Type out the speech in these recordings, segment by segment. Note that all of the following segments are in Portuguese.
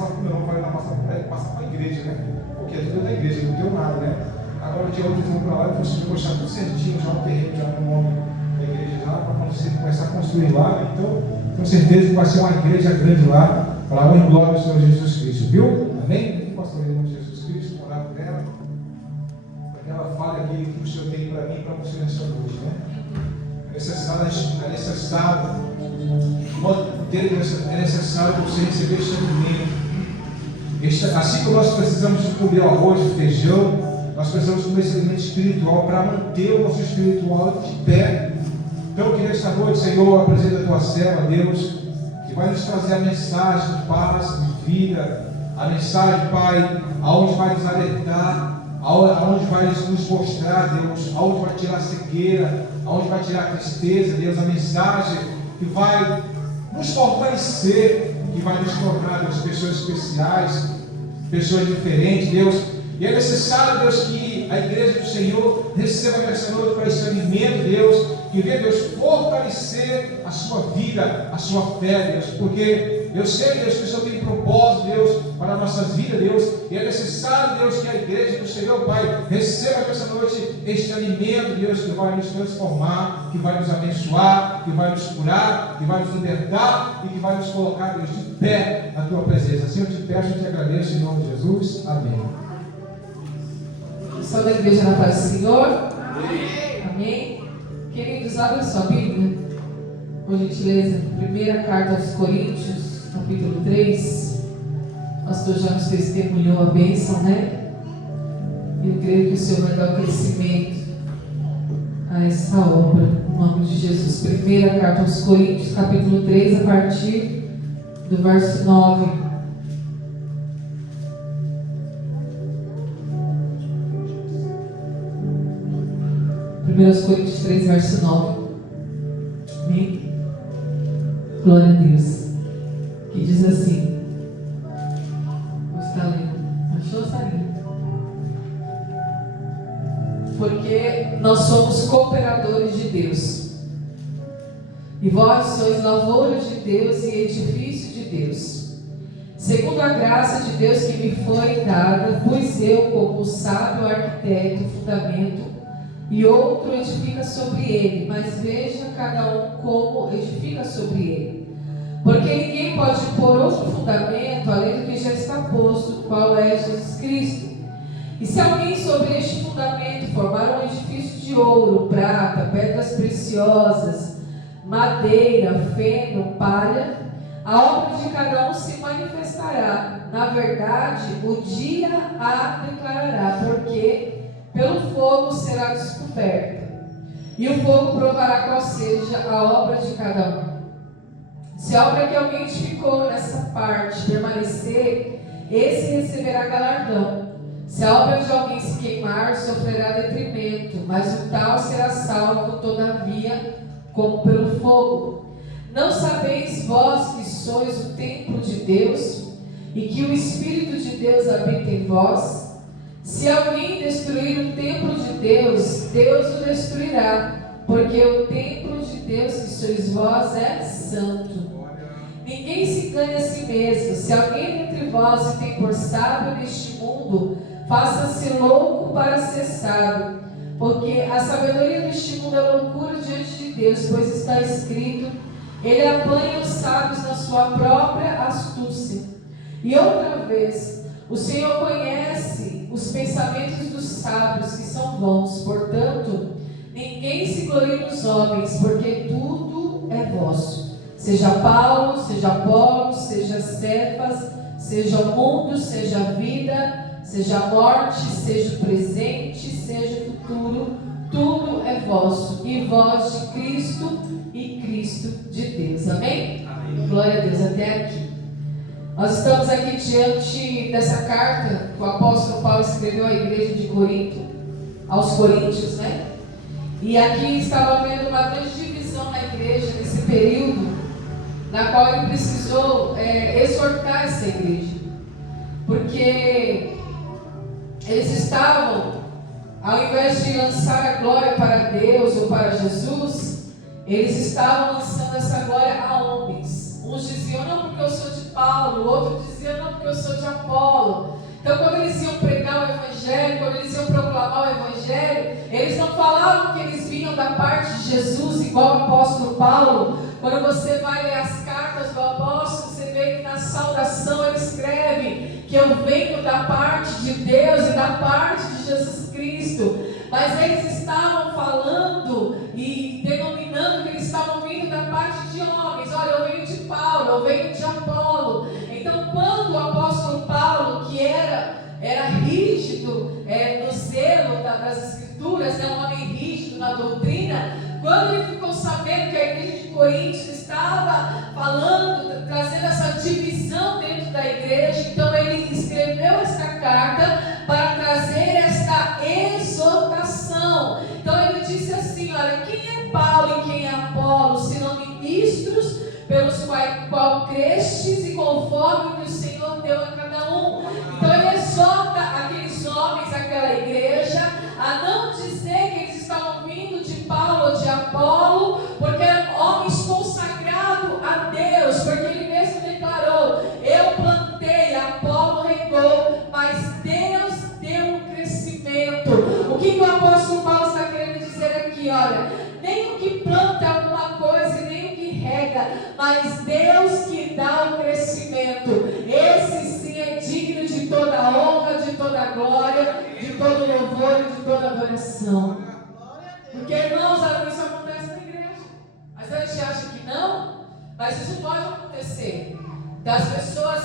passado com o meu irmão, falei, não, passa para a igreja, né? Porque é tudo da igreja, não deu nada, né? Agora eu tinha outro exemplo para lá, eu consegui postar tudo certinho, já no terreno, já no nome da igreja já, para você começar a construir lá. Então, com certeza que vai ser uma igreja grande lá, para a glória do Senhor Jesus Cristo, viu? Amém? Pastor, em nome de Jesus Cristo, orar por ela, para que ela fale aquilo que o Senhor tem para mim e para você nessa noite, né? É necessário você receber este alimento. Assim como nós precisamos de comer arroz e feijão, nós precisamos comer esse alimento espiritual para manter o nosso espiritual de pé. Então, que nesta noite, Senhor, apresenta a tua serva, Deus, que vai nos trazer a mensagem de paz, de vida, a mensagem, Pai, aonde vai nos alertar, aonde vai nos mostrar, Deus, aonde vai tirar a cegueira, aonde vai tirar a tristeza, Deus, a mensagem que vai nos fortalecer, que vai nos tornar, Deus, pessoas especiais, pessoas diferentes, Deus. E é necessário, Deus, que a igreja do Senhor receba nessa noite para esse alimento, Deus, que venha, Deus, fortalecer a sua vida, a sua fé, Deus, porque eu sei, Deus, que o Senhor tem propósito, Deus, para as nossas vidas, Deus, e é necessário, Deus, que a igreja do Senhor, Pai, receba nessa noite este alimento, Deus, que vai nos transformar, que vai nos abençoar, que vai nos curar, que vai nos libertar e que vai nos colocar, Deus, de pé na tua presença. Assim eu te peço e te agradeço em nome de Jesus. Amém. Só da igreja na paz do Senhor. Amém. Amém. Queridos, abra sua Bíblia, por gentileza, primeira carta aos Coríntios, capítulo 3. O pastor já nos testemunhou a bênção, né? Eu creio que o Senhor vai dar o crescimento a essa obra, em nome de Jesus. Primeira carta aos Coríntios, capítulo 3, a partir do verso 9. 1 Coríntios 3, verso 9. Amém? Glória a Deus. Que diz assim. Vou estar lendo. Achou, Sarinha? Porque nós somos cooperadores de Deus. E vós sois lavoura de Deus e edifício de Deus. Segundo a graça de Deus que me foi dada, pus eu, como sábio arquiteto, fundamento, e outro edifica sobre ele, mas veja cada um como edifica sobre ele. Porque ninguém pode pôr outro fundamento além do que já está posto, qual é Jesus Cristo. E se alguém sobre este fundamento formar um edifício de ouro, prata, pedras preciosas, madeira, feno, palha, a obra de cada um se manifestará. Na verdade, o dia a declarará, porque pelo fogo será descoberta, e o fogo provará qual seja a obra de cada um. Se a obra que alguém edificou nessa parte permanecer, esse receberá galardão. Se a obra de alguém se queimar, sofrerá detrimento, mas o tal será salvo, todavia, como pelo fogo. Não sabeis vós que sois o templo de Deus, e que o Espírito de Deus habita em vós? Se alguém destruir o templo de Deus, Deus o destruirá, porque o templo de Deus que sois vós é santo. Ninguém se engane a si mesmo. Se alguém entre vós se tem por sábio neste mundo, faça-se louco para ser sábio, porque a sabedoria deste mundo é loucura diante de Deus, pois está escrito: ele apanha os sábios na sua própria astúcia. E outra vez, o Senhor conhece os pensamentos dos sábios, que são vãos. Portanto, ninguém se glorie nos homens, porque tudo é vosso. Seja Paulo, seja Apolo, seja Cefas, seja o mundo, seja a vida, seja a morte, seja o presente, seja o futuro, tudo é vosso, e vós de Cristo e Cristo de Deus. Amém? Amém. Glória a Deus. Até aqui. Nós estamos aqui diante dessa carta que o apóstolo Paulo escreveu à igreja de Corinto, aos Coríntios, né? E aqui estava havendo uma grande divisão na igreja nesse período, na qual ele precisou exortar essa igreja, porque eles estavam, ao invés de lançar a glória para Deus ou para Jesus, eles estavam lançando essa glória a homens. Uns diziam, não, porque eu sou de Paulo. O outro dizia, não, porque eu sou de Apolo. Então, quando eles iam pregar o Evangelho, quando eles iam proclamar o Evangelho, eles não falavam que eles vinham da parte de Jesus, igual o apóstolo Paulo. Quando você vai ler as cartas do apóstolo, você vê que na saudação ele escreve que eu venho da parte de Deus e da parte de Jesus Cristo. Mas eles estavam falando e denominando que eles estavam vindo da parte de homens. Olha, eu venho de Paulo, eu venho de Apolo. Então, quando o apóstolo Paulo, que era rígido no zelo das Escrituras, um homem rígido na doutrina, quando ele ficou sabendo que a igreja de Coríntios estava falando, trazendo essa divisão dentro da igreja, então ele escreveu esta carta para trazer esta exortação. Então ele disse assim: olha, quem é Paulo e quem é Apolo, senão ministros pelos qual crestes e conforme que o Senhor deu a cada um. Então ele exorta aqueles homens, aquela igreja, a não dizer que eles estavam vindo de Paulo ou de Apolo, porque eram homens consagrados a Deus, porque ele mesmo declarou: eu plantei, Apolo regou, mas Deus deu um crescimento. O que o apóstolo Paulo está querendo dizer aqui? Olha, nem o que planta é alguma coisa, nem o que rega, mas Deus que dá o crescimento. Esse sim é digno de toda honra, de toda glória, de todo louvor e de toda adoração. Porque, irmãos, isso acontece na igreja. Mas a gente acha que não, mas isso pode acontecer. Das pessoas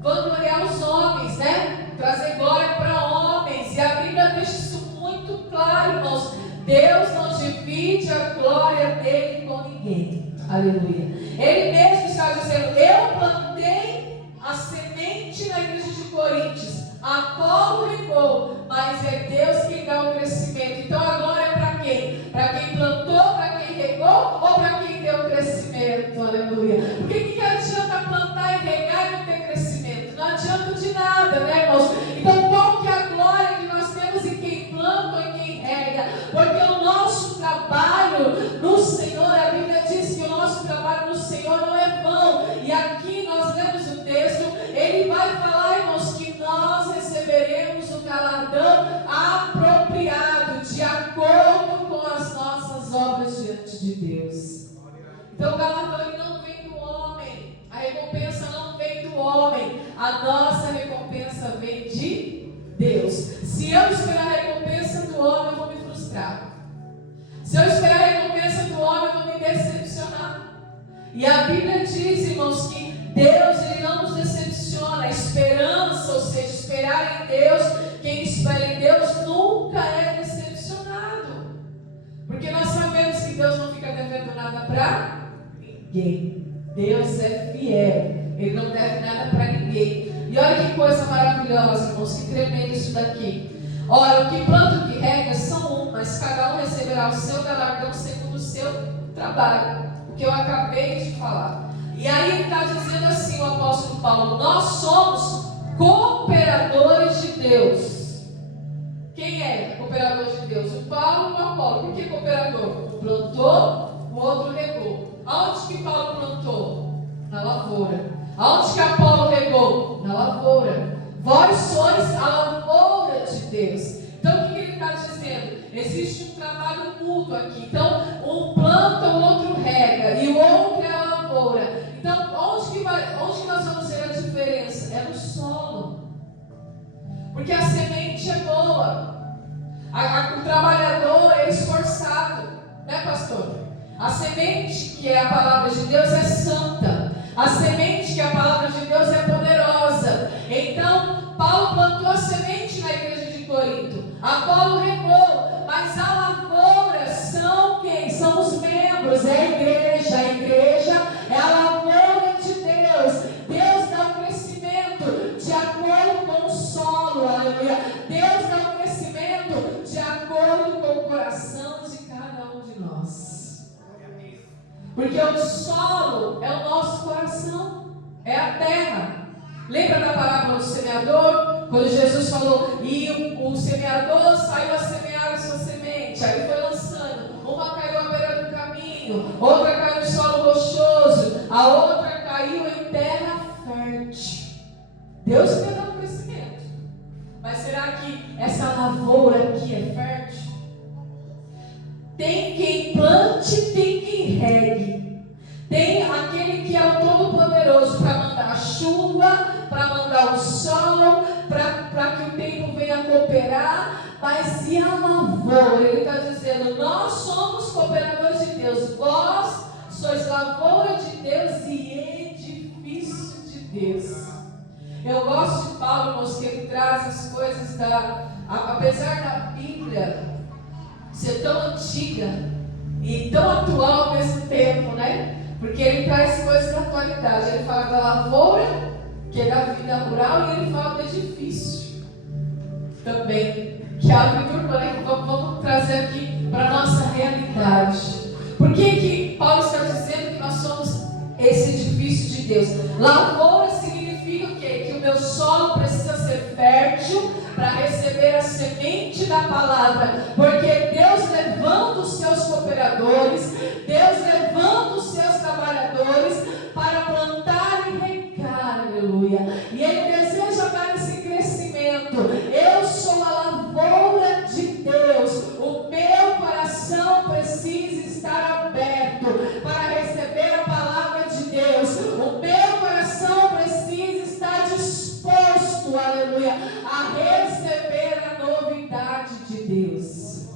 vangloriar os homens, né? Trazer glória para homens. E a Bíblia deixa isso muito claro, irmãos. Deus não divide a glória dele com ninguém. Aleluia. Ele mesmo está dizendo: eu plantei a semente na igreja de Coríntios, Apolo regou, mas é Deus quem dá o crescimento. Então a glória é para quem? Para quem plantou, para quem regou ou para quem deu o crescimento? Aleluia. Porque que adianta plantar e regar e não ter crescimento? Não adianta de nada, né, irmãos? Então qual que é a glória que nós temos em quem planta ou em quem rega? Porque o nosso trabalho no Senhor, a Bíblia diz que o nosso trabalho no Senhor não é vão. E aqui nós lemos o texto, ele vai falar, irmãos, que nós receberemos o galardão apropriado, de acordo com as nossas obras diante de Deus. Então o galardão ele não vem do homem, a recompensa não vem do homem, a nossa recompensa vem de Deus. Se eu esperar a recompensa do homem, eu vou me frustrar. Se eu esperar a recompensa do homem, eu vou me decepcionar. E a Bíblia diz, irmãos, que Deus ele não nos decepciona. A esperança, ou seja, esperar em Deus, quem espera em Deus nunca é decepcionado. Porque nós sabemos que Deus não fica devendo nada para ninguém. Deus é fiel, Ele não deve nada para ninguém. E olha que coisa maravilhosa, irmãos, que tremendo isso daqui. Olha, o que planta e o que rega são um, mas cada um receberá o seu galardão segundo o seu trabalho. O que eu acabei de falar. E aí ele está dizendo assim, o apóstolo Paulo: nós somos cooperadores de Deus. Quem é cooperador de Deus? O Paulo e o Apolo. Por que cooperador? Um plantou, o outro regou. Aonde que Paulo plantou? Na lavoura. Aonde que Apolo regou? Na lavoura. Vós sois a lavoura de Deus. Então o que ele está dizendo? Existe um trabalho mútuo aqui. Então um planta, o outro rega, e o outro é a lavoura. Então onde nós vamos ver a diferença? É no solo. Porque a semente é boa. O trabalhador é esforçado, né, pastor? A semente, que é a palavra de Deus, é santa. A semente, que é a palavra de Deus, é poderosa. Então, Paulo plantou a semente na igreja de Corinto. Apolo regou. Mas a lavoura são quem? São os membros, é a igreja. A igreja é a lavoura de Deus. Deus dá o crescimento de acordo com o solo. Aleluia. Deus dá o crescimento de acordo com o coração de cada um de nós. Porque o solo é o nosso coração, é a terra. Lembra da parábola do semeador? Quando Jesus falou, e o semeador saiu a semear a sua semente, aí foi lançando, uma caiu à beira do caminho, outra caiu em solo rochoso, a outra caiu em terra fértil. Deus quer dar um crescimento. Mas será que essa lavoura aqui é fértil? Tem quem plante, tem quem regue. Tem aquele que é o Todo-Poderoso para mandar a chuva, para mandar o sol, para que o tempo venha cooperar. Mas e a lavoura? Ele está dizendo: nós somos cooperadores de Deus. Vós sois lavoura de Deus e edifício de Deus. Eu gosto de Paulo, irmãos, que ele traz as coisas apesar da Bíblia ser tão antiga e tão atual ao mesmo tempo, né? Porque ele traz coisas da atualidade. Ele fala da lavoura, que é da vida rural, e ele fala do edifício também, que é a vida urbana, que vamos trazer aqui para a nossa realidade. Por que Paulo está dizendo que nós somos esse edifício de Deus? Lavoura significa o quê? Que o meu solo precisa ser fértil para receber a semente da palavra, porque Deus levanta os seus cooperadores, Deus levanta os seus trabalhadores para plantar e regar, aleluia. E Ele deseja dar esse crescimento. Eu sou a lavoura de Deus, o meu coração precisa estar aberto para receber a palavra de Deus, o meu coração precisa estar disposto, aleluia, a receber a novidade de Deus.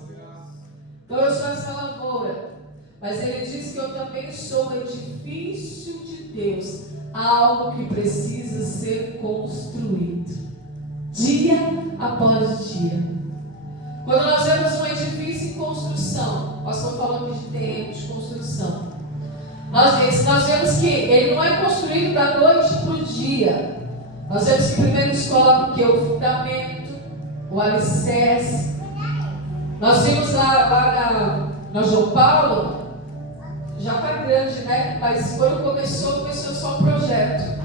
Então eu sou essa lavoura, mas ele diz que eu também sou um edifício de Deus, algo que precisa ser construído, dia após dia. Quando nós vemos um edifício em construção, nós estamos falando de terreno, de construção, nós vemos que ele não é construído da noite para o dia. Nós vemos que primeiro eles colocam o que? O fundamento, o alicerce. Nós vimos lá na João Paulo, já está grande, né? Mas quando começou só um projeto.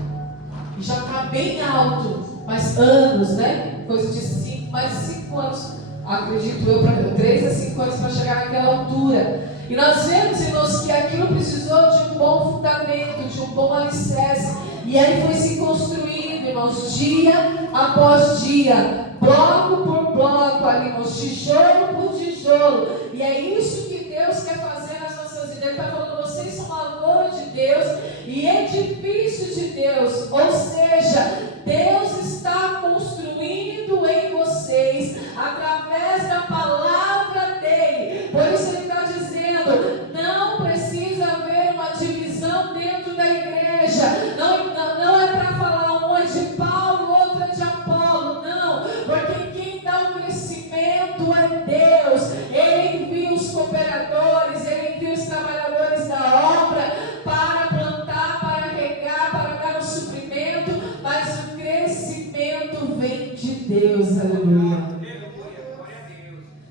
E já está bem alto, mas anos, né? Coisa de mais de 5 anos, acredito eu, 3 a 5 anos para chegar naquela altura. E nós vemos, irmãos, que aquilo precisou de um bom fundamento, de um bom alicerce. E aí foi se construindo, irmãos, dia após dia, bloco por bloco, ali, irmãos, tijolo por tijolo. E é isso que Deus quer fazer nas nossas vidas. Ele está falando: vocês são lavoura de Deus e edifício de Deus. Ou seja, Deus está construindo em vocês através da palavra dele. Por isso ele está dizendo: não precisa haver uma divisão dentro da igreja. Não é para falar um é de Paulo, outro é de Apolo. Não, porque quem dá o crescimento é Deus. Ele envia os cooperadores, ele envia os trabalhadores da obra para plantar, para regar, para dar o suprimento, mas o crescimento vem de Deus, aleluia.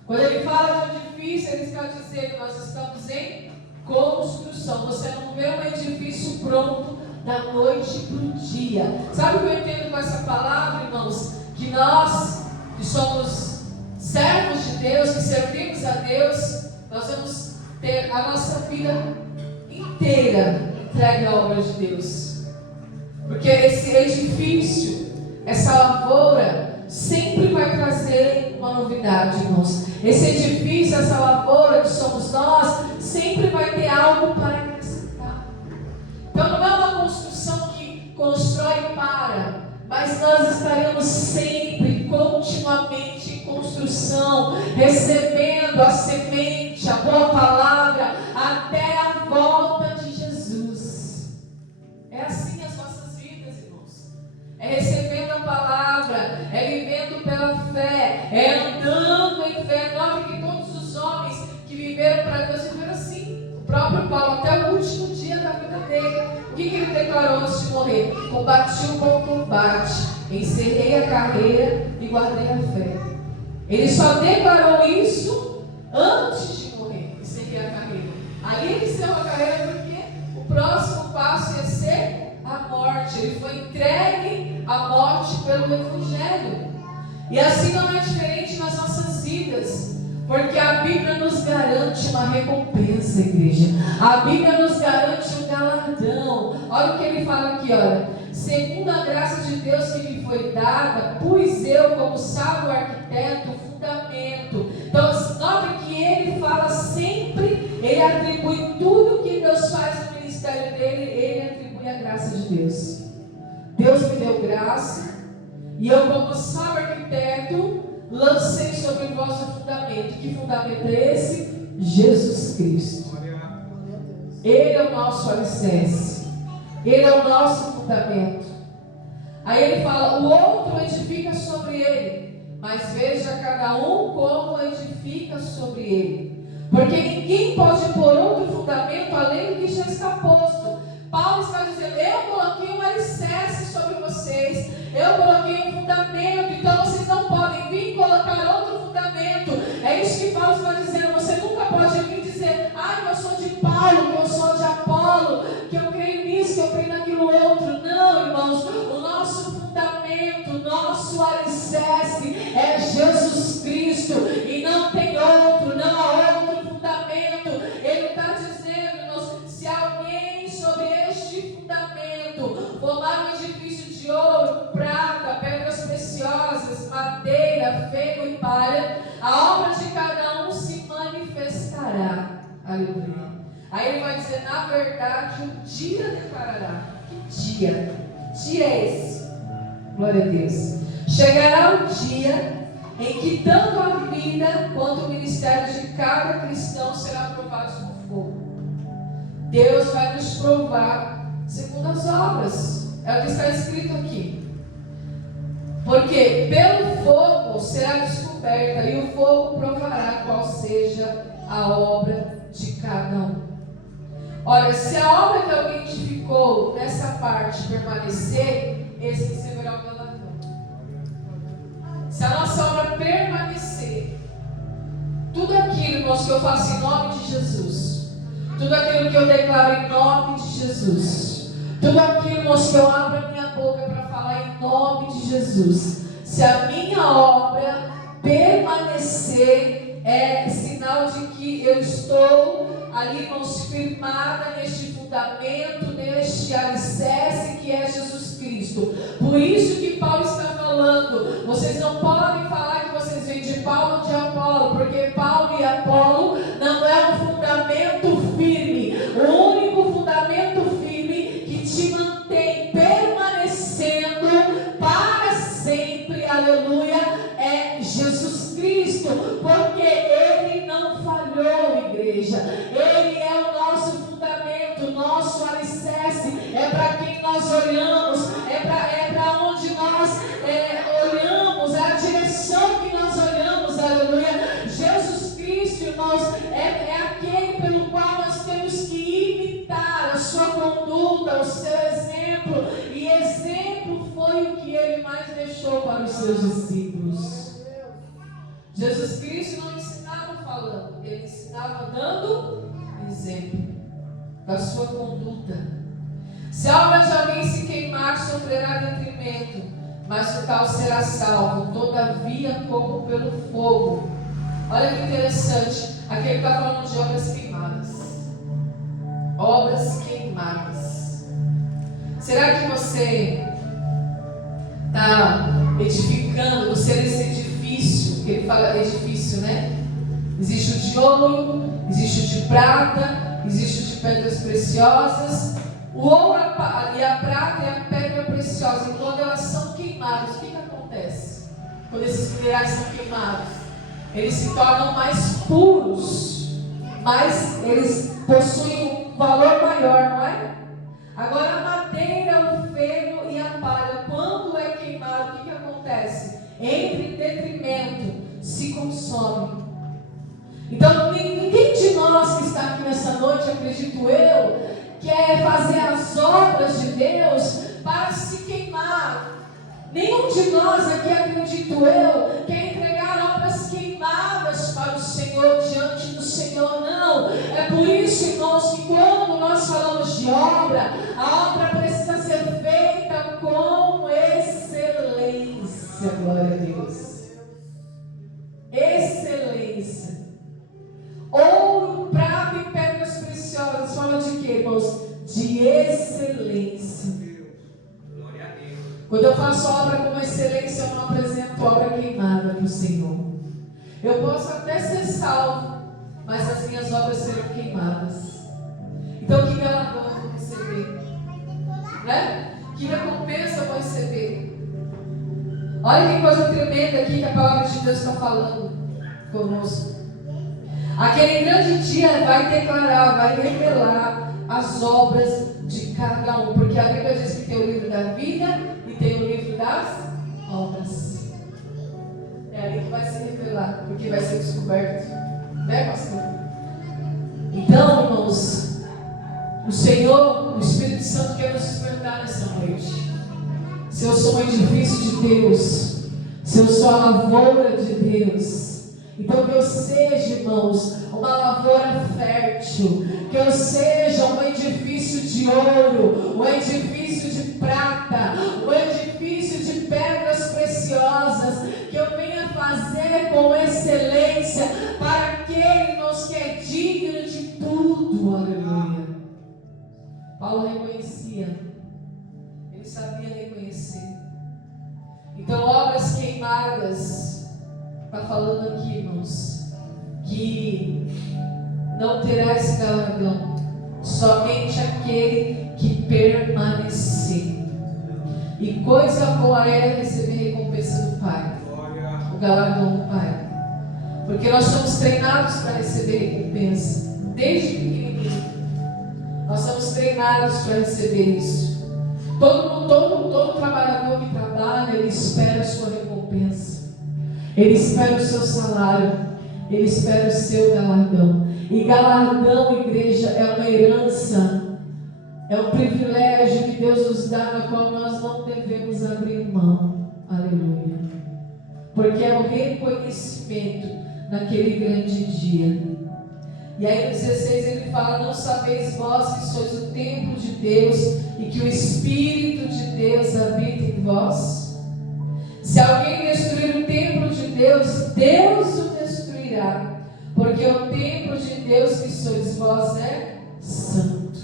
Quando ele fala de edifício, ele está dizendo: nós estamos em construção. Você não vê um edifício pronto da noite para o dia. Sabe o que eu entendo com essa palavra, irmãos? Que nós, que somos servos de Deus, que servimos a Deus, nós vamos ter a nossa vida inteira entregue à obra de Deus. Porque esse edifício, essa lavoura, sempre vai trazer uma novidade, irmãos. Esse edifício, essa lavoura que somos nós, sempre vai ter algo para acrescentar. Então não é uma construção que constrói e para, mas nós estaremos sempre, continuamente em construção, recebendo a semente, a boa palavra, até a volta de Jesus. É assim as nossas vidas, irmãos. É recebendo a palavra, é vivendo pela fé, é andando em fé. Note que todos os homens que viveram para Deus viveram assim. O próprio Paulo, até o último dia da vida dele, o que ele declarou antes de morrer? Combati o bom combate, encerrei a carreira e guardei a fé. Ele só declarou isso antes de morrer, encerrei a carreira. Ali ele encerrou a carreira porque o próximo passo ia ser a morte. Ele foi entregue à morte pelo Evangelho. E assim não é diferente nas nossas vidas. Porque a Bíblia nos garante uma recompensa, igreja. A Bíblia nos garante um galardão. Olha o que ele fala aqui, olha. Segundo a graça de Deus que me foi dada, pus eu, como sábio arquiteto, o fundamento. Então, nota que ele fala sempre, ele atribui tudo que Deus faz no ministério dele, ele atribui a graça de Deus. Deus me deu graça, e eu, como sábio arquiteto, lancei sobre vós o fundamento. Que fundamento é esse? Jesus Cristo. Ele é o nosso alicerce. Ele é o nosso fundamento. Aí ele fala, o outro edifica sobre ele, mas veja cada um como edifica sobre ele. Porque ninguém pode pôr outro fundamento além do que já está posto. Paulo está dizendo, eu coloquei um alicerce sobre vocês, eu coloquei um fundamento, então vocês não podem vir colocar outro fundamento. É isso que Paulo está dizendo. Você nunca pode vir dizer, eu sou de Paulo, que eu sou de Apolo, que eu creio nisso, que eu creio naquilo outro. Não, irmãos, o nosso fundamento, o nosso alicerce é Jesus Cristo, e não tem outro, não há outro fundamento. Ele está dizendo, irmãos, se alguém sobre este fundamento formar um edifício de ouro, prata, pedras preciosas, madeira, feno e palha, a obra de cada um se manifestará. Aleluia. Aí ele vai dizer, na verdade, o dia declarará. Que dia? Dia é esse? Glória a Deus. Chegará o dia em que tanto a vida quanto o ministério de cada cristão será provados com fogo. Deus vai nos provar segundo as obras. É o que está escrito aqui. Porque pelo fogo será descoberta, e o fogo provará qual seja a obra de cada um. Olha, se a obra que alguém edificou nessa parte permanecer, esse receberá o galardão. Se a nossa obra permanecer, tudo aquilo, irmãos, que eu faço em nome de Jesus, tudo aquilo que eu declaro em nome de Jesus, tudo aquilo, irmãos, que eu abro a minha boca para falar em nome de Jesus, se a minha obra permanecer, é sinal de que eu estou ali, irmãos, firmada neste fundamento, neste alicerce que é Jesus Cristo. Por isso que Paulo está falando, vocês não podem falar que vocês vêm de Paulo ou de Apolo, porque Paulo e Apolo não é um fundamento firme. O único fundamento firme que te mantém permanecendo para sempre, aleluia, é Jesus Cristo, porque Ele não falhou, igreja. Ele é o nosso fundamento, nosso alicerce, é para quem nós olhamos, é para onde nós olhamos, é a direção que nós olhamos, aleluia. Jesus Cristo, irmãos, é aquele pelo qual nós temos que imitar a sua conduta, o seu exemplo, e exemplo foi o que Ele mais deixou para os seus discípulos. Jesus Cristo não ensinava falando, Ele ensinava dando exemplo da sua conduta. Se a alma de alguém se queimar, sofrerá detrimento, mas o tal será salvo, todavia como pelo fogo. Olha que interessante, aqui ele está falando de obras queimadas. Obras queimadas. Será que você está edificando, você é esse edifício, que ele fala edifício, né? Existe o de ouro, existe o de prata, existe o de pedras preciosas. O ouro e a prata e a pedra preciosa, e quando elas são queimadas, o que acontece? Quando esses minerais são queimados, eles se tornam mais puros, mas eles possuem um valor maior, não é? Agora a madeira, o feno e a palha, quando é queimado, o que acontece? Entra em detrimento, se consome. Então ninguém de nós que está aqui nessa noite, acredito eu, quer fazer as obras de Deus para se queimar. Nenhum de nós aqui, acredito eu, quer entregar obras queimadas para o Senhor, diante do Senhor, não. É por isso, irmãos, que quando nós falamos de obra, a obra precisa ser feita com excelência. Glória a Deus. Excelência. excelência. Quando eu faço obra com excelência, eu não apresento obra queimada para o Senhor. Eu posso até ser salvo, mas as minhas obras serão queimadas. Então, que galardão eu vou receber? Né? Que recompensa eu vou receber? Olha que coisa tremenda aqui que a palavra de Deus está falando conosco. Aquele grande dia vai declarar, vai revelar as obras de cada um, porque a Bíblia diz que tem o livro da vida e tem o livro das obras. É ali que vai se revelar, porque vai ser descoberto, né, pastor? Então, irmãos, o Senhor, o Espírito Santo quer nos despertar nessa noite. Se eu sou um edifício de Deus, se eu sou a lavoura de Deus, então que eu seja, irmãos, uma lavoura fértil, que eu seja um edifício de ouro, um edifício de prata, um edifício de pedras preciosas, que eu venha fazer com excelência para aquele, irmãos, que é digno de tudo. Aleluia. Paulo reconhecia, ele sabia reconhecer. Então, obras queimadas, está falando aqui, irmãos, que não terá esse galardão, somente aquele que permanecer. E coisa boa é receber recompensa do Pai, o galardão do Pai, porque nós somos treinados para receber recompensa, desde pequenininho. Nós somos treinados para receber isso. Todo trabalhador que trabalha, ele espera a sua recompensa. Ele espera o seu salário. Ele espera o seu galardão. E galardão, igreja, é uma herança. É um privilégio que Deus nos dá, na qual nós não devemos abrir mão. Aleluia. Porque é o reconhecimento naquele grande dia. E aí no 16 ele fala: não sabeis vós que sois o templo de Deus e que o Espírito de Deus habita em vós? Se alguém destruir o templo de Deus, Deus o destruirá, porque o templo de Deus que sois vós é santo.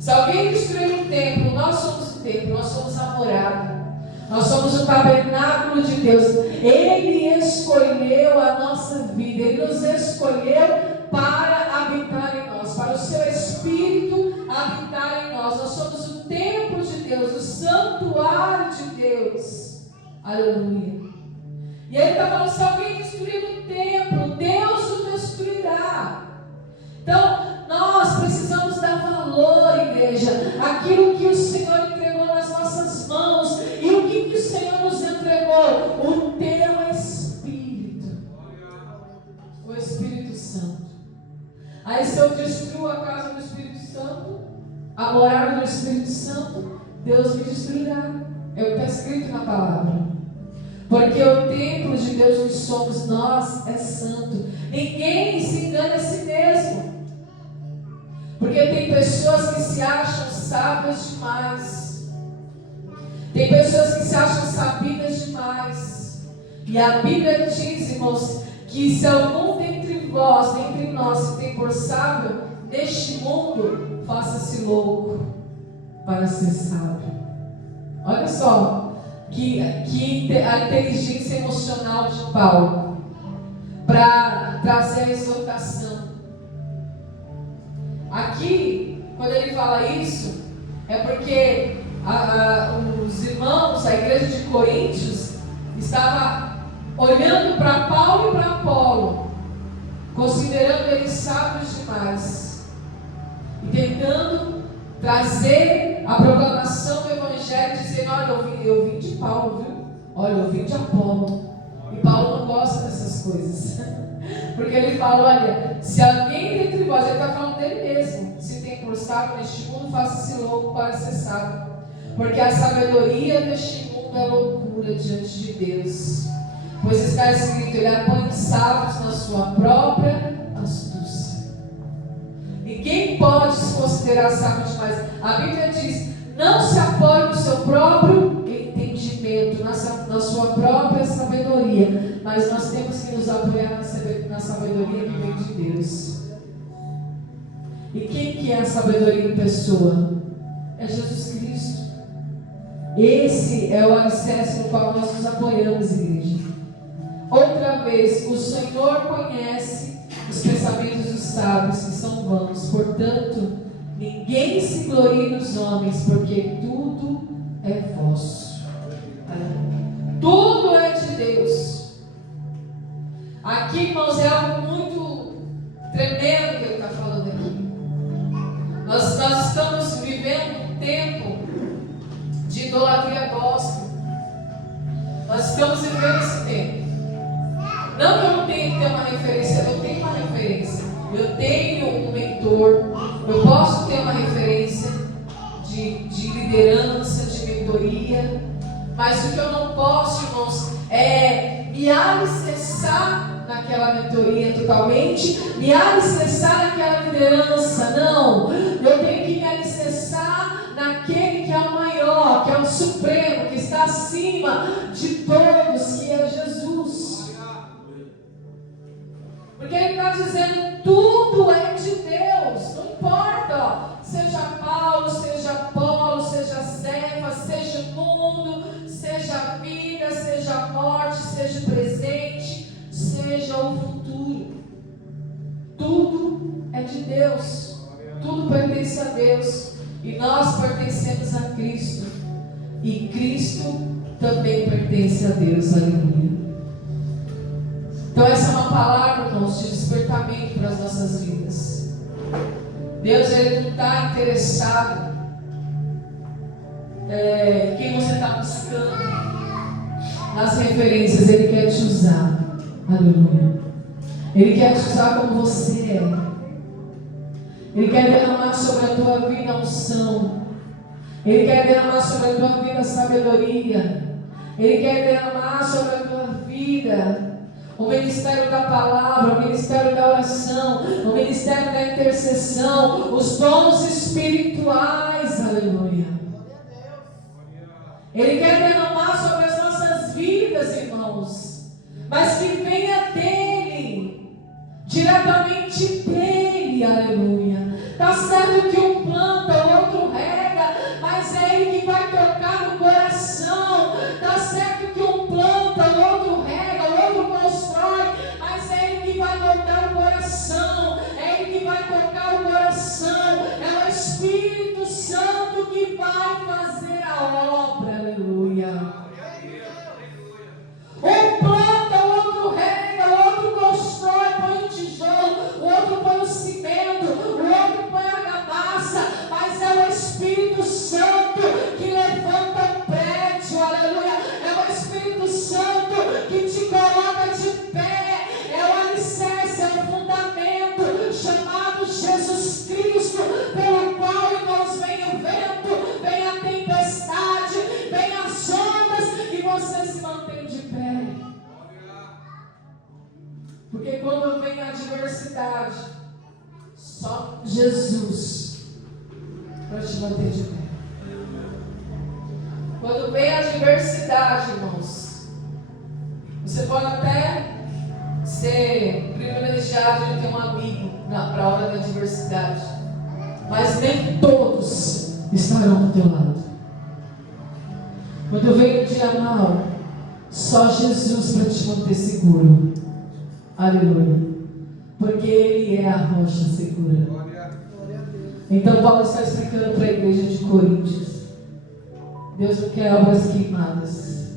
Se alguém destruir o templo, nós somos o templo, nós somos a morada, nós somos o tabernáculo de Deus. Ele escolheu a nossa vida, Ele nos escolheu para habitar em nós, para o seu Espírito habitar em nós. Nós somos o templo de Deus, o santuário de Deus. Aleluia. E ele está falando: se alguém destruir o templo, Deus o destruirá. Então, nós precisamos dar valor, igreja, àquilo que o Senhor entregou nas nossas mãos. E o que o Senhor nos entregou? O teu Espírito, o Espírito Santo. Aí, se eu destruo a casa do Espírito Santo, a morada do Espírito Santo, Deus me destruirá. É o que está escrito na palavra. Porque o templo de Deus que somos nós é santo. Ninguém se engana a si mesmo. Porque tem pessoas que se acham sábias demais. Tem pessoas que se acham sabidas demais. E a Bíblia diz, irmãos, que se algum dentre vós, dentre nós, se tem por sábio neste mundo, faça-se louco para ser sábio. Olha só que a inteligência emocional de Paulo para trazer a exortação. Aqui, quando ele fala isso, é porque os irmãos, a igreja de Coríntios, estava olhando para Paulo e para Apolo, considerando eles sábios demais, e tentando trazer a proclamação do Evangelho, dizendo: olha, eu vim de Paulo, viu? Olha, eu vim de Apolo. E Paulo não gosta dessas coisas. Porque ele fala: olha, se alguém dentre vós, ele está falando dele mesmo, se tem por sábio neste mundo, faça-se louco para ser sábio. Porque a sabedoria deste mundo é loucura diante de Deus. Pois está escrito: ele apanha sábios na sua própria astúcia. Ninguém pode se considerar sábio demais. A Bíblia diz: não se apoie no seu próprio entendimento, na sua própria sabedoria, mas nós temos que nos apoiar na sabedoria que vem de Deus. E quem que é a sabedoria em pessoa? é Jesus Cristo. Esse é o alicerce no qual nós nos apoiamos, igreja. Outra vez, o Senhor conhece os pensamentos dos sábios que são vãos. Portanto, ninguém se glorie nos homens, porque tudo é vosso. Tudo é de Deus. Aqui, irmãos, é algo muito tremendo que ele está falando aqui. Nós estamos vivendo um tempo de idolatria gospel. Nós estamos vivendo esse tempo. Não que eu não tenha que ter uma referência, eu tenho uma referência. Eu tenho um mentor, eu posso ter uma referência de liderança, de mentoria, mas o que eu não posso, irmãos, é me alicerçar naquela mentoria totalmente, me alicerçar naquela liderança. Não, eu tenho que me alicerçar naquele que é o maior, que é o supremo, que está acima de todos, que é Jesus. Porque ele está dizendo, tudo é de Deus, não importa, seja Paulo, seja Apolo, seja Cefas, seja o mundo, seja a vida, seja a morte, seja o presente, seja o futuro. Tudo é de Deus, tudo pertence a Deus, e nós pertencemos a Cristo, e Cristo também pertence a Deus, aleluia. Então essa é uma palavra, irmãos, de despertamento para as nossas vidas. Deus, Ele não está interessado em quem você está buscando, nas referências. Ele quer te usar, aleluia. Ele quer te usar como você é. Ele quer derramar sobre a tua vida a unção. Ele quer derramar sobre a tua vida a sabedoria. Ele quer derramar sobre a tua vida o ministério da palavra, o ministério da oração, o ministério da intercessão, os dons espirituais, aleluia. Ele quer derramar sobre as nossas vidas, irmãos, mas que venha dele, diretamente dele, aleluia. Está certo que um planta, o outro rega, mas é ele que vai tocar no coração. Está certo que um planta, o outro rega, o outro constrói, mas é ele que vai moldar o coração, é ele que vai tocar o coração, é o Espírito Santo que vai fazer a obra, aleluia. Um planta, o outro rega, o outro constrói, põe o tijolo, o outro põe o cimento, o outro põe a argamassa, mas é o Espírito Santo que levanta o prédio, aleluia. É o Espírito Santo que te coloca de pé, é o alicerce, é o fundamento chamado Jesus Cristo, pelo qual, irmãos, vem o vento, vem a tempestade, vem as ondas e você se mantém de pé. Porque quando vem a adversidade, só Jesus para te manter de pé. Quando vem a adversidade, irmãos, você pode até ser privilegiado de ter um amigo para a hora da adversidade, mas nem todos estarão do teu lado. Quando vem o dia mau, só Jesus para te manter seguro, aleluia, porque Ele é a rocha segura. Então Paulo está explicando para a igreja de Coríntios: Deus não quer obras queimadas,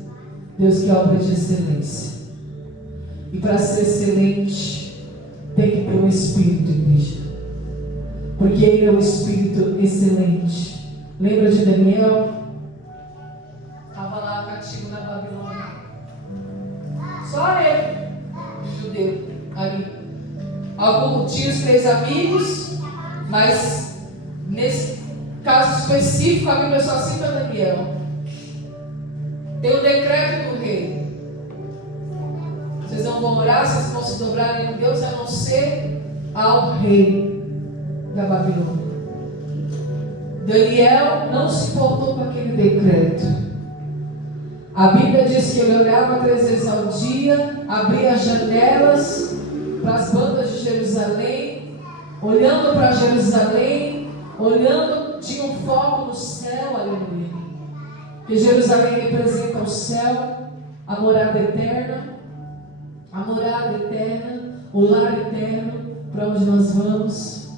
Deus quer obras de excelência. E para ser excelente, tem que ter um Espírito, igreja, porque Ele é um Espírito excelente. Lembra de Daniel? Estava lá cativo na Babilônia, só ele, judeu, ali. Tinha os 3 amigos, mas nesse caso específico a Bíblia só cita Daniel. Tem o decreto do rei: vocês não vão orar, vocês vão se dobrarem a Deus, a não ser ao rei da Babilônia. Daniel não se importou com aquele decreto. A Bíblia diz que ele orava 3 vezes ao dia, abria as janelas para as bandas de Jerusalém, olhando para Jerusalém, olhando tinha um foco no céu, aleluia. Que Jerusalém representa o céu, a morada eterna, o lar eterno, para onde nós vamos.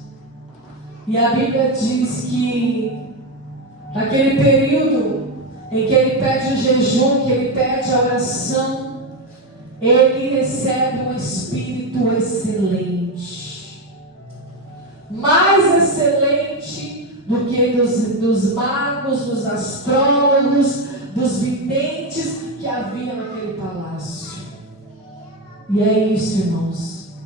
E a Bíblia diz que naquele período em que ele pede o jejum, que ele pede a oração, ele recebe um espírito excelente, mais excelente do que dos magos, dos astrólogos, dos videntes que havia naquele palácio. E é isso, irmãos,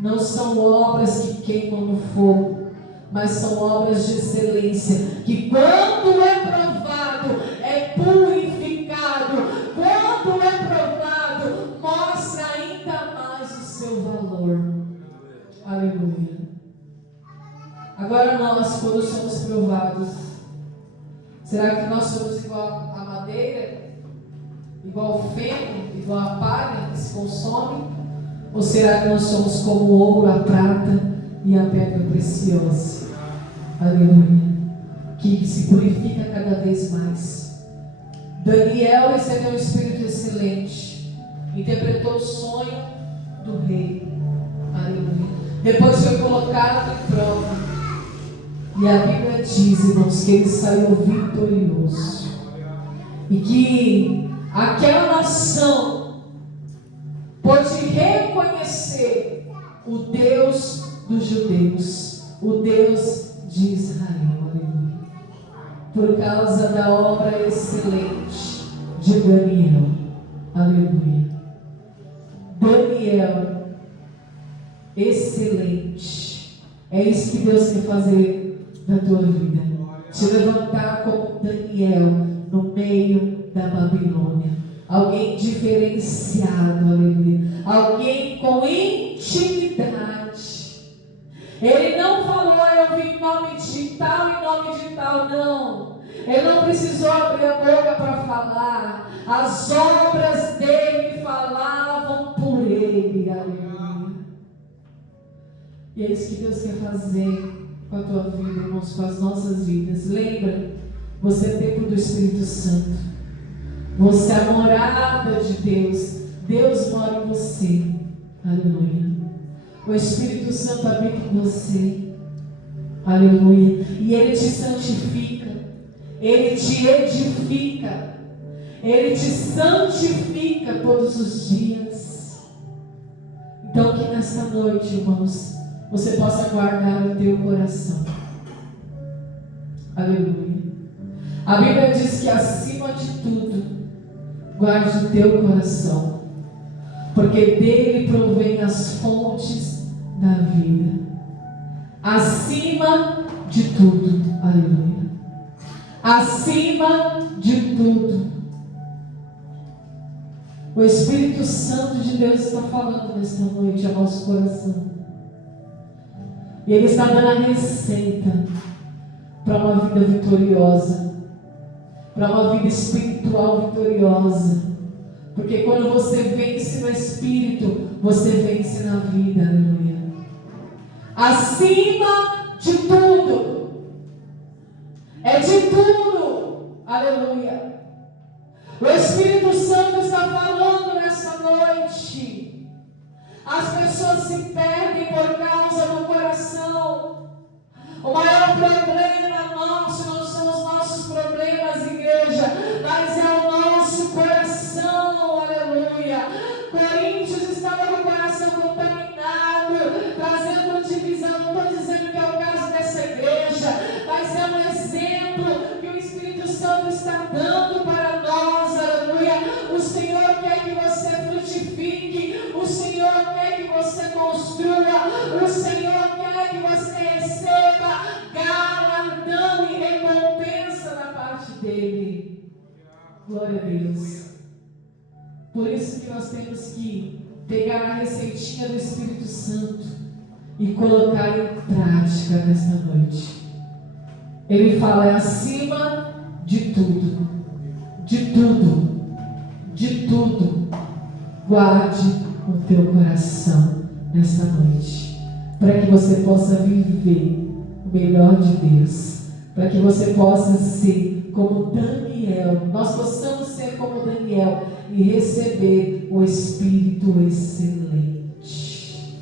não são obras que queimam no fogo, mas são obras de excelência, que quando é provado, é purificado, quando é provado, mostra ainda mais o seu valor. Aleluia. Agora nós, quando somos provados, será que nós somos igual a madeira, igual ao feno, igual a palha que se consome? Ou será que nós somos como o ouro, a prata e a pedra preciosa? Aleluia. Que se purifica cada vez mais. Daniel recebeu um espírito excelente, interpretou o sonho do rei. Aleluia. Depois foi colocado em prova, e a Bíblia diz, irmãos, que ele saiu vitorioso, e que aquela nação pôde reconhecer o Deus dos judeus, o Deus de Israel, aleluia, por causa da obra excelente de Daniel, aleluia. Daniel, excelente, é isso que Deus quer fazer na tua vida, te levantar como Daniel no meio da Babilônia, alguém diferenciado, aleluia, alguém com intimidade. Ele não falou, eu vim em nome de tal, não. Ele não precisou abrir a boca para falar. As obras dele falavam por ele, aleluia. E é isso que Deus quer fazer com a tua vida, irmãos, com as nossas vidas. Lembra, você é templo do Espírito Santo. Você é a morada de Deus. Deus mora em você. Aleluia. O Espírito Santo habita em você. Aleluia. E Ele te santifica. Ele te edifica. Ele te santifica todos os dias. Então que nessa noite, irmãos, você possa guardar o teu coração. Aleluia. A Bíblia diz que acima de tudo, guarde o teu coração, porque dele provém as fontes da vida. Acima de tudo, aleluia. Acima de tudo. O Espírito Santo de Deus está falando nesta noite ao nosso coração. E Ele está dando a receita para uma vida vitoriosa, para uma vida espiritual vitoriosa. Porque quando você vence no Espírito, você vence na vida, aleluia. Acima de tudo, é de tudo, aleluia. O Espírito Santo está falando nessa noite. As pessoas se perdem por causa do coração. O maior problema nosso não são os nossos problemas, igreja, mas é o nosso coração, aleluia. Coríntios estava com o coração contaminado, trazendo divisão. Não estou dizendo que é o caso dessa igreja, mas é um exemplo que o Espírito Santo está dando para nós, aleluia. O Senhor quer que você frutifique, o Senhor quer que você construa, o Senhor quer que você receba galardão e recompensa da parte dele. Glória a Deus. Por isso que nós temos que pegar a receitinha do Espírito Santo e colocar em prática nesta noite. Ele fala, é acima de tudo, de tudo, de tudo. Guarde o teu coração nesta noite, para que você possa viver o melhor de Deus para que você possa ser como Daniel, nós possamos ser como Daniel e receber o Espírito excelente,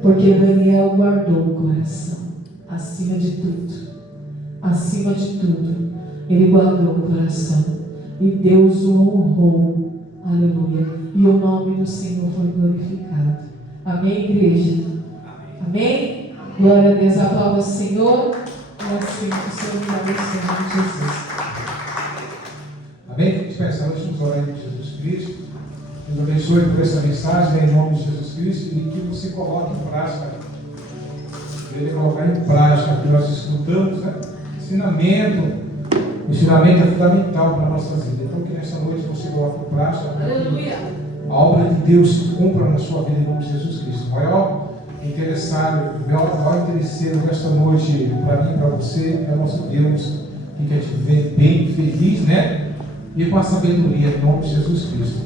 porque Daniel guardou o coração, acima de tudo, ele guardou o coração, e Deus o honrou, aleluia, e o nome do Senhor foi glorificado. Amém, igreja? Amém? Glória a Deus, aplauda o Senhor, e assim o Senhor nos abençoe em nome de Jesus. Amém? Fique pensando nos orar em Jesus Cristo. Deus abençoe por essa mensagem em nome de Jesus Cristo e que você coloque em prática. Ele colocar em prática o que nós escutamos, né? Ensinamento é fundamental para a nossa vida. Então, que nessa noite você coloque em prática. Aleluia. A obra de Deus se cumpra na sua vida em nome de Jesus Cristo. O maior interesseiro nesta noite, para mim e para você, é o nosso Deus, que quer te ver bem, feliz, né? E com a sabedoria em nome de Jesus Cristo.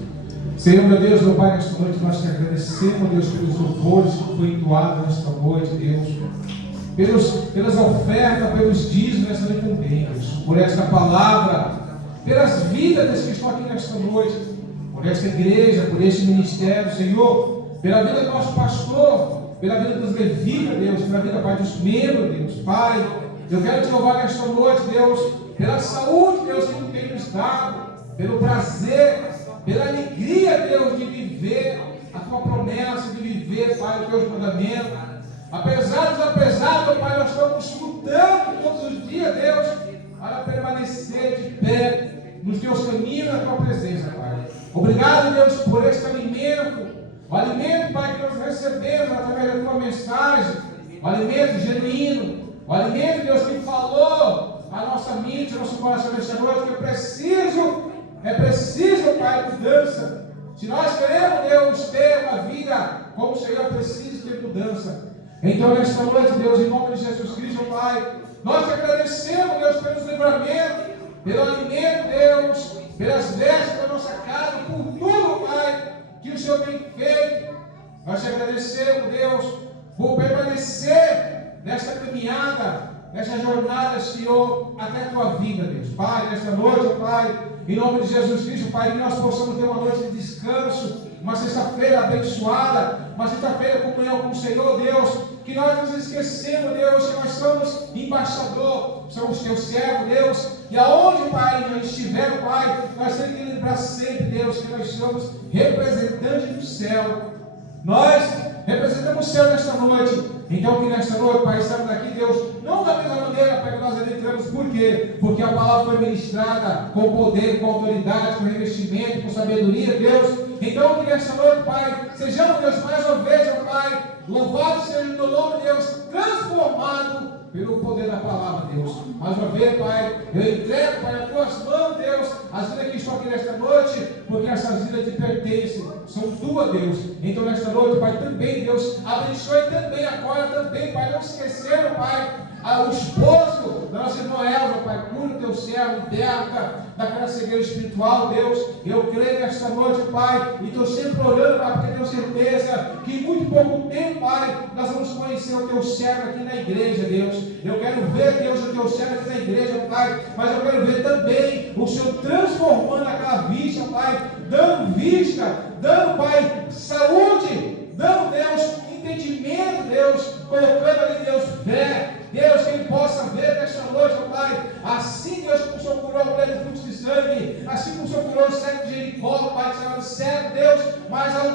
Senhor, meu Deus, meu Pai, nesta noite nós te agradecemos, Deus, pelos louvores que foi entoado nesta noite, Deus, pelas ofertas, pelos dízimos nesta noite também, Deus, por esta palavra, pelas vidas Deus, que estão aqui nesta noite, por esta igreja, por este ministério, Senhor, pela vida do nosso pastor, pela vida dos levitas, Deus, pela vida, Pai, dos membros, Deus, Pai, eu quero te louvar nesta noite, Deus, pela saúde, Deus, que tu tem nos dado, pelo prazer, pela alegria, Deus, de viver a tua promessa, de viver, Pai, os teus mandamentos. Apesar dos apesados, Pai, nós estamos lutando todos os dias, Deus, para permanecer de pé nos teus caminhos, na tua presença, Pai. Obrigado, Deus, por este alimento, o alimento, Pai, que nós recebemos através da tua mensagem, o alimento genuíno, o alimento, Deus, que falou a nossa mente, a nosso coração nesta noite, que é preciso, Pai, mudança. Se nós queremos, Deus, ter uma vida como o Senhor, precisa ter mudança. Então, nesta noite, Deus, em nome de Jesus Cristo, Pai, nós te agradecemos, Deus, pelos livramentos, pelo alimento, Deus, pelas vestes da nossa casa, por tudo, Pai, que o Senhor tem feito. Nós te agradecemos, Deus, por permanecer nesta caminhada, nesta jornada, Senhor, até a tua vida, Deus. Pai, nesta noite, Pai, em nome de Jesus Cristo, Pai, que nós possamos ter uma noite de descanso, uma sexta-feira abençoada, uma sexta-feira com comunhão com o Senhor, Deus, que nós nos esquecemos, Deus, que nós somos embaixador, somos teu servo, Deus, e aonde, Pai, nós estivermos, Pai, nós temos que lembrar sempre, Deus, que nós somos representantes do céu. Nós representamos o céu nesta noite. Então, que nesta noite, Pai, estamos aqui, Deus, não da mesma maneira, Pai, que nós entramos. Por quê? Porque a palavra foi ministrada com poder, com autoridade, com revestimento, com sabedoria, Deus. Então, que nesta noite, Pai, sejamos, Deus, mais uma vez, Pai, louvado seja o teu nome, Deus, transformado pelo poder da palavra, Deus. Mais uma vez, Pai, eu entrego, Pai, nas tuas mãos, Deus, as vidas que estão aqui nesta noite, porque essas vidas te pertencem, são tuas, Deus. Então, nesta noite, Pai, também, Deus, abençoe também, acolha também, Pai, não esquecendo, Pai, o esposo da nossa irmã Elza, Pai, cura o teu servo, liberta daquela cegueira espiritual, Deus. Eu creio nesta noite, Pai, e estou sempre orando, Pai, porque tenho certeza que em muito pouco tempo, Pai, nós vamos conhecer o teu servo aqui na igreja, Deus. Eu quero ver, Deus, o teu servo aqui na igreja, Pai, mas eu quero ver também o Senhor transformando aquela vista, Pai, dando vista, dando, Pai, saúde, dando, Deus, entendimento, Deus, colocando ali, Deus, fé. Deus, que ele possa ver nesta noite, Pai, assim, Deus, como o Senhor curou a mulher do fluxo de sangue, assim como o Senhor curou o cego de Jericó, Pai, que estava cego, Deus, mas ao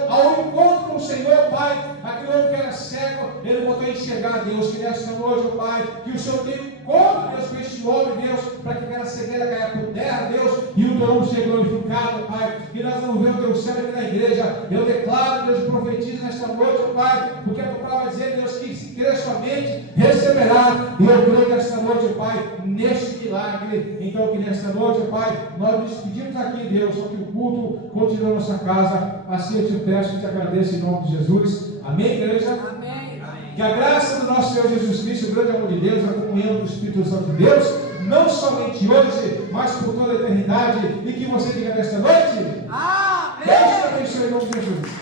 encontro com o Senhor, Pai, aquele homem que era cego, ele botou a enxergar, Deus, que nesta noite, Pai, que o Senhor tem encontro, Deus, com este homem, Deus, para que aquela cegueira caia por terra, Deus, e o teu nome seja glorificado, Pai, que nós vamos ver o teu céu aqui na igreja. Eu declaro, Deus, e profetizo nesta noite, Pai, porque a tua palavra vai dizer, Deus, que se crer somente, receberá. E eu creio nesta noite, Pai, neste milagre. Então, que nesta noite, Pai, nós nos despedimos aqui, Deus, para que o culto continue na nossa casa. Assim eu te peço e te agradeço em nome de Jesus. Amém, igreja? Amém. Que a graça do nosso Senhor Jesus Cristo, o grande amor de Deus, a comunhão do Espírito Santo de Deus, não somente hoje, mas por toda a eternidade. E que você diga nesta noite: Amém. Deus te abençoe em nome de Jesus.